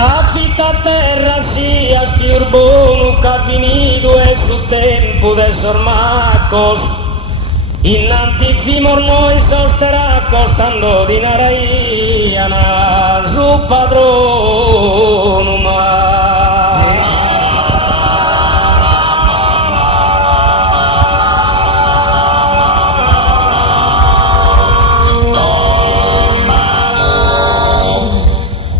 A fita terra sia piurbonu carvinido e su tempo de sormacos. Innanti fimor noi sosterà costando di naraiana su padrono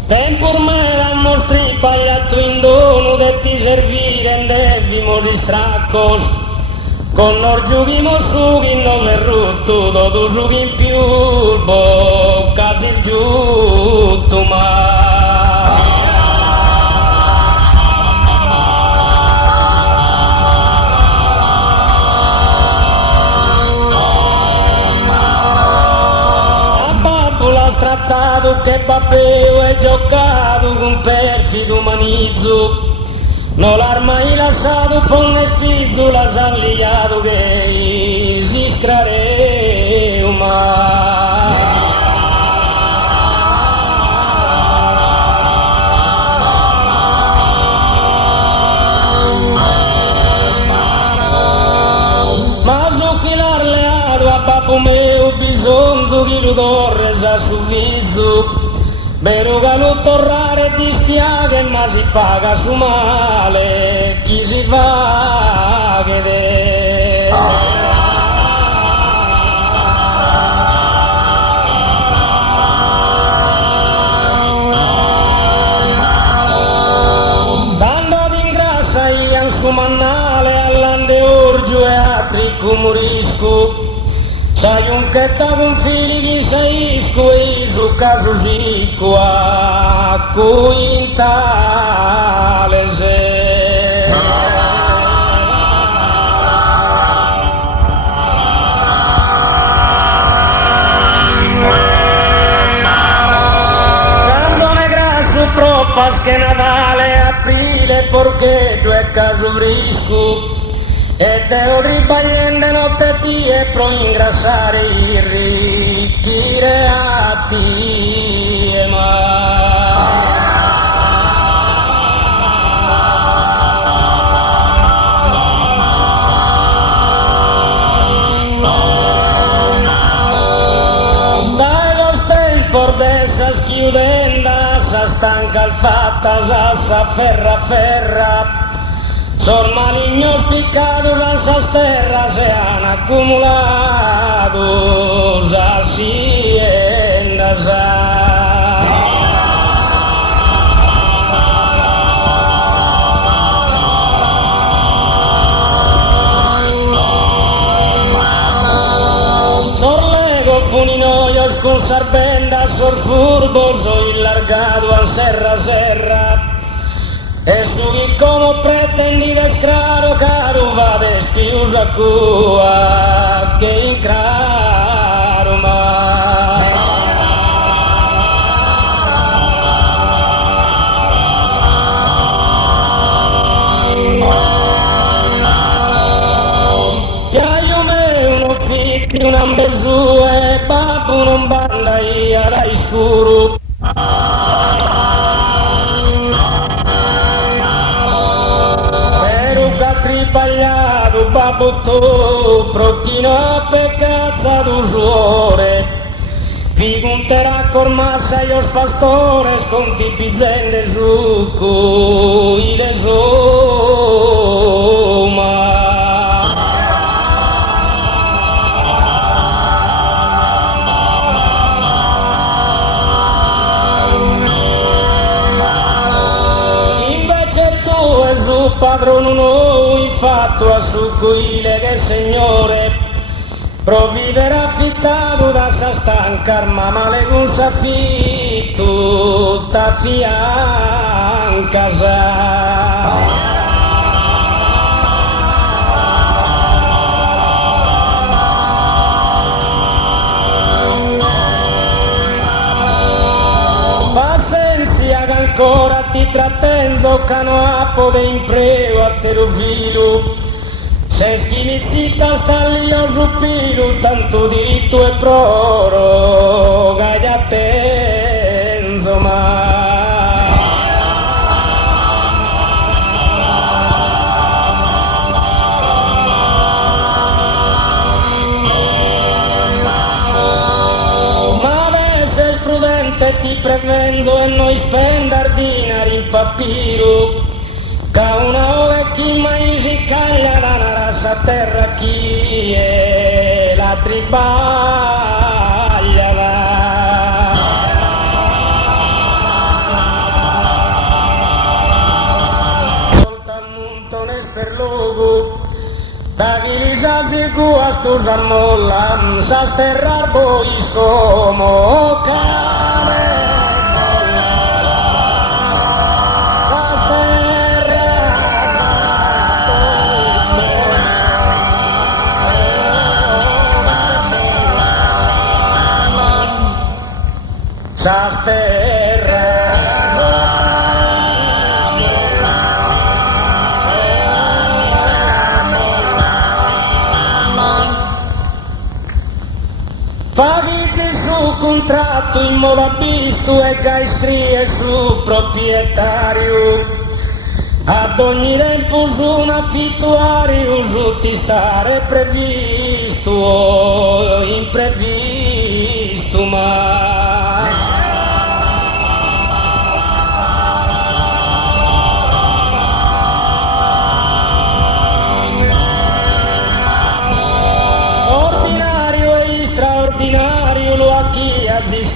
tempor me la mostri pagliato in dono de ti servire devimo distraccos. Con lor giughimo sughi non è rutto, do sughi in più, bocca di giutto ma. A babbo l'ha trattato che babbeo e giocato con perfido manizzo. No l'arma hai lasciato con le spizzo, la s'han liato che si scrare ma so che l'ha leato a babbo mio bisogno che lo torre sa su viso. Vero che lo torrare ti spiaga ma si paga su male chi si fa vedere. Tanto di ingrassa io su mannale all'ande orgio e altri cumurisco. Sai un che t'ha un figli che sei scuoi su caso sico a cui in tale se. Candone grasso troppas che Natale, aprile, perché tu è caso brisco. E devo ribagliare notte e pro ingrassare i ricchi reati e dai lo tempo dessa schiudenda sa stanca il fatta sa ferra Son malignos picados a esas terras se han acumulado haciendas. Sorlego funinoios con sarbendas, sor furbos o largado a serra. E sughi como pretendi descraro caro va despiusa cua che incraro già io me uno figlio una besu e babbo non banda ia dai suru. Tripagliato babbo tu procchino a peccazza d'usuore figunterà cormassa io pastores con ti pizzende su cui le soma. Invece tu e su padrone noi fatto a succoile che signore provvivere affittato da sa stanca ma male con s'affitto tutta fianca pazienza che ancora ti trattendo canoapo de imprego a te lo filo. Se schinizzita sta lì a zuppiro, tanto diritto e proroga a te, insomma. noi spendardinari in papiro, ca una ora chi mai si caglia da una razza a terra chi è la tribaglia va. Volta al montone per logo, da vilisa zigu a stu zamollam, sa sterrar boi como cane. Sa terra paghi su contratto in modabisto e gaistrie su proprietario, ad ogni tempo su un affittuario su ti stare previsto o imprevisto ma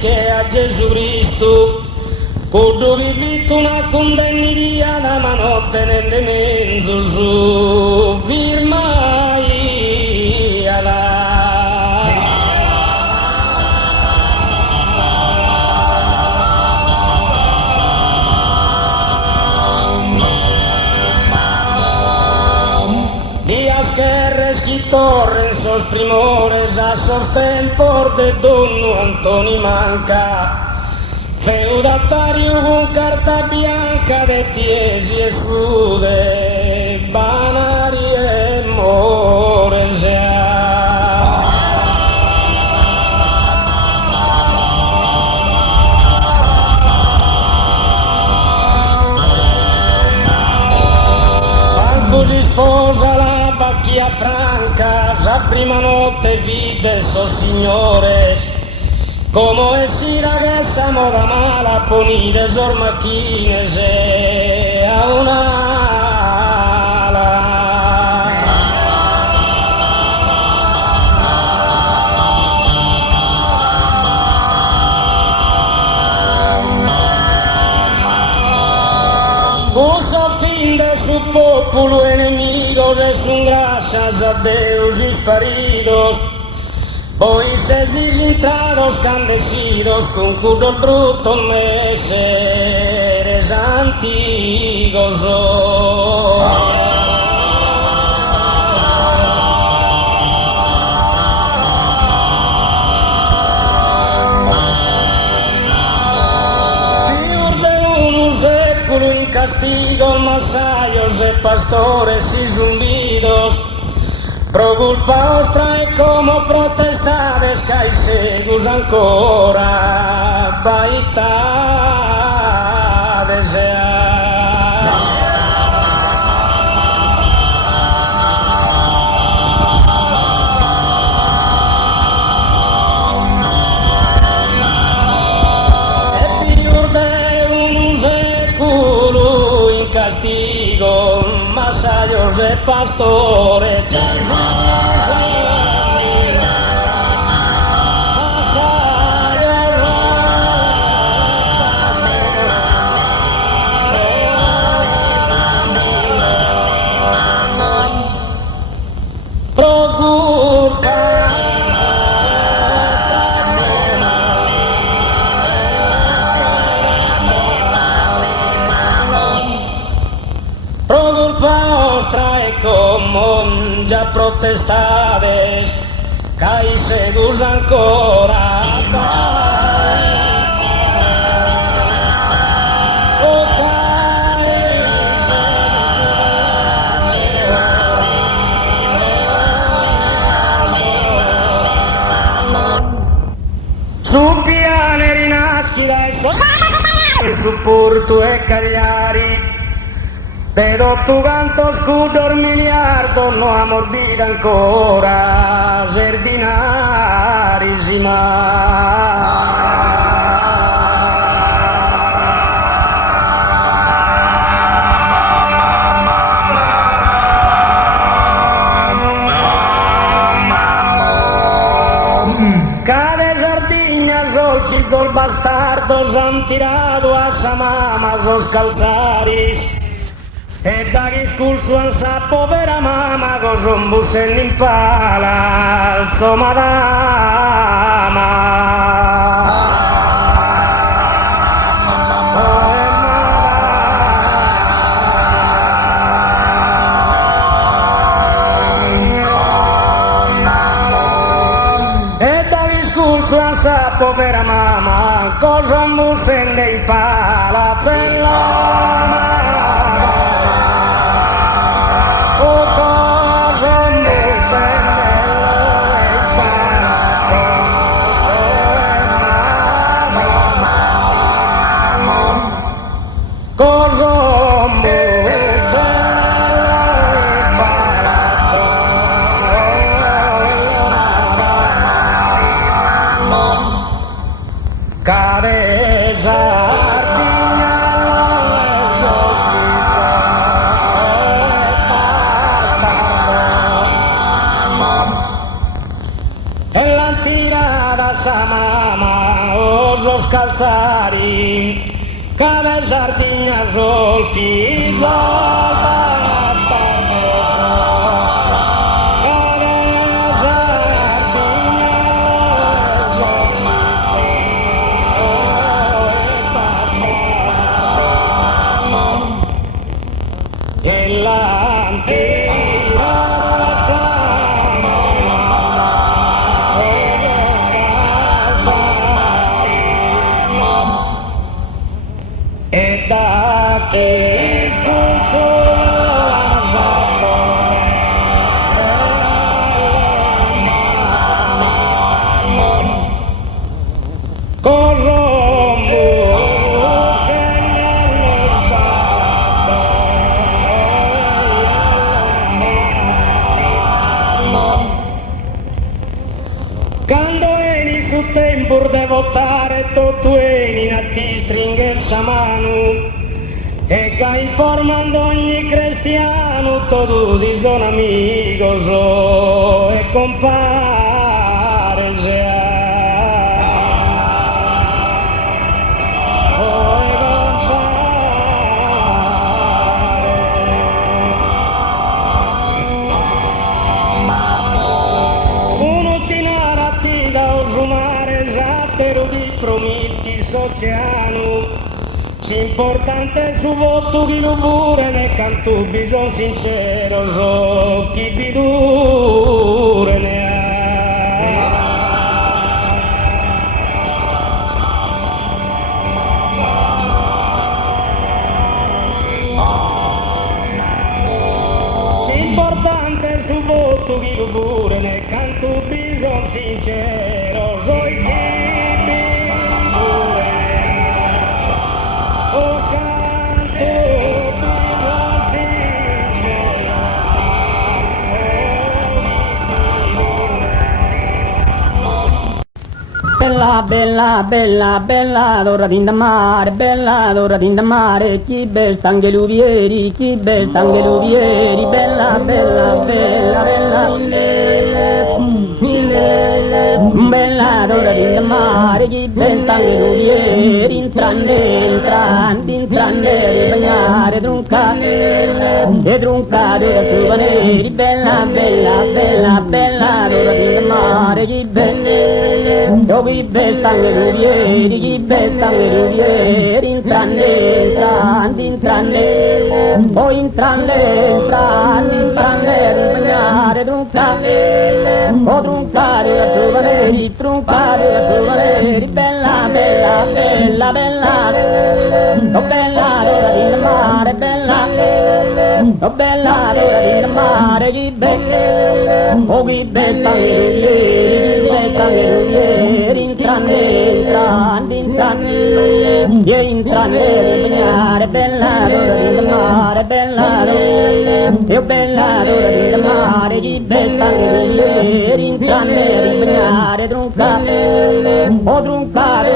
che a Gesù Cristo, quando vivito una condanneria da manotte nelle mezzo su firmai Días que resquitorren sos primores a sostempor de Don Antoni Manca, feudatario con carta bianca de tiesi e scude, banari e moresea. Manco si sposa la vecchia franca, la prima notte vide so signore, come si ragazza moda mala ponide sormacchine se a un'ala. Uso fin de su popolo enemigo de su gracias a Deus disparidos, hoy se desentrados candecidos con cudo bruto meseres antiguos. Fior de un século en castigo, masallos de pastores y zumbidos, pro culpa vostra e como protestades cai segus ancora baitades e fior de un século in castigo, masallos e pastores già protestades, cai segus ancora su piane rinasci dai su Porto e Cagliari. Pero tu canto scudo miliardo no ammorbida ancora serdinarisima. sardos han tirado a sa mama los calzaris e da discurso an sa povera mama con zombus en impala so madama. Sa povera mamma, cosa non se ne impara per la mamma? Oh, cosa non se ne impara per la mamma? Cosa non se ne sa mamma o los calzari cada sardina sol figlio tempur de votare tutto in atti stringe sa mano e che informando ogni cristiano tutto di son amigos e compare prometti sociano, importante su voto chi lo pure ne canto bisogno sincero, so chi vi dure ne ha. Importante su voto chi lo pure ne canto bisogno sincero, so chi bella, bella, bella, bella, doratinda mare, bella, doratinda mare, chi bel sangeluvieri, chi bel sangeluvieri, bella, bella, bella, bella, bella, doratinda mare, chi bel sangeluvieri, intrande, bagnare, truncare, a suvaneri, bella, bella, bella, bella, doratinda mare, chi bel dove sangeluvieri, chi bel sangeluvieri, intrande, o intrande, bagnare, truncare, a suvaneri, bella, bella, bella, bella, oh bella, doratinda mare, bella, oh bella, doratinda mare, chi bel, oh chi bel sangeluvieri, intrande, bagnare, bella, doratinda mare, bella, io bella, doratinda mare, chi bel sangeluvieri, intrande, bagnare, truncare, o truncare,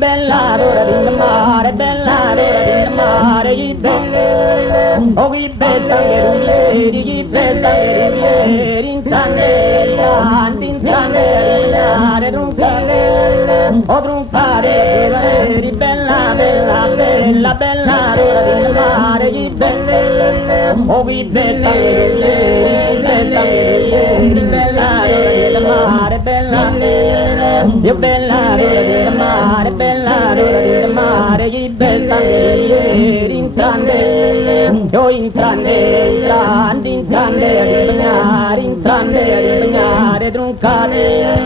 bella, doratinda mare, bella, doratinda mare, chi bel, oh chi bel sangeluvieri, chi bel sangeluvieri, intrande, o truncare giovaneri, bella, bella, bella, bella, l'ora del mare, chi bella, oh chi bella, bella, bella, l'ora del mare, bella, io bella, l'ora del mare, bella, l'ora del mare, chi bella, intrande, io intrande, intrande, a ribagnare, truncare,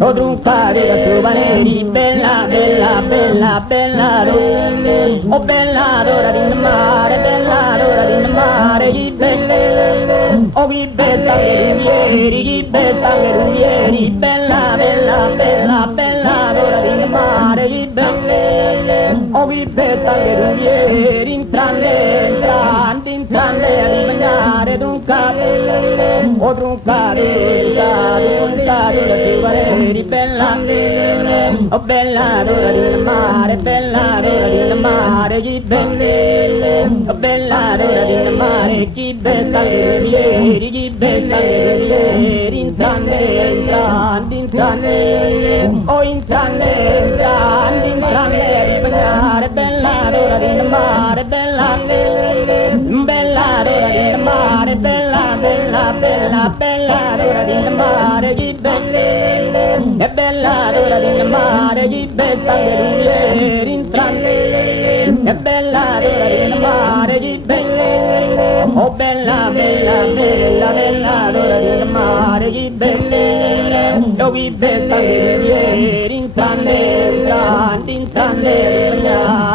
o truncare la giovaneri, bella, bella, bella, bella, oh bella, l'ora del mare, bella, l'ora del mare, chi bella, oh chi bella, chi bella, bella, bella, bella, bella, l'ora del mare, chi bella, oh chi bella, intrande, a ribagnare, truncare, o truncare, la giovaneri, bella, oh bella, l'ora del mare, bella, l'ora del mare, chi bella, oh bella, l'ora del mare, chi bella, chi bella, intrande, o intrande, a ribagnare, bella, l'ora del mare, bella, bella, l'ora del mare, bella, bella, bella, bella, l'ora del mare, chi bella, è bella, l'ora del mare, chi bella, intrande, è bella, l'ora del mare, chi bella, oh bella, bella, bella, bella, l'ora del mare, chi bella, oh chi bella, intrande,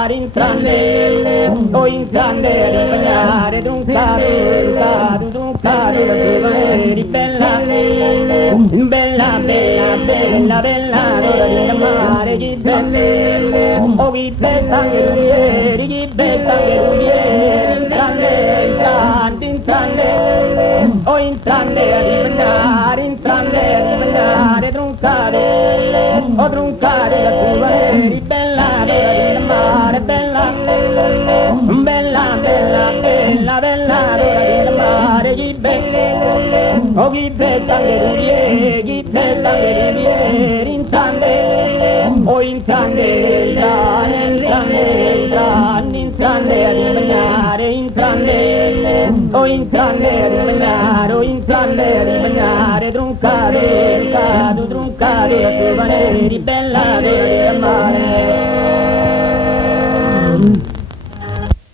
intrande, oh intrande, a ribagnare, truncare, la giovaneri, bella, bella, bella, bella, bella, l'ora del mare, chi bella, oh chi bella, chi bella, intrande, oh intrande, a ribagnare, truncare, o truncare la giovaneri, bella, l'ora del mare, bella, bella, bella, bella, bella, l'ora del mare, chi bella, oh chi bella, chi bella, intrande, o intrande, a ribagnare, intrande, o intrande, a ribagnare, o intrande, a ribagnare, truncare, truncare, a giovaneri, bella,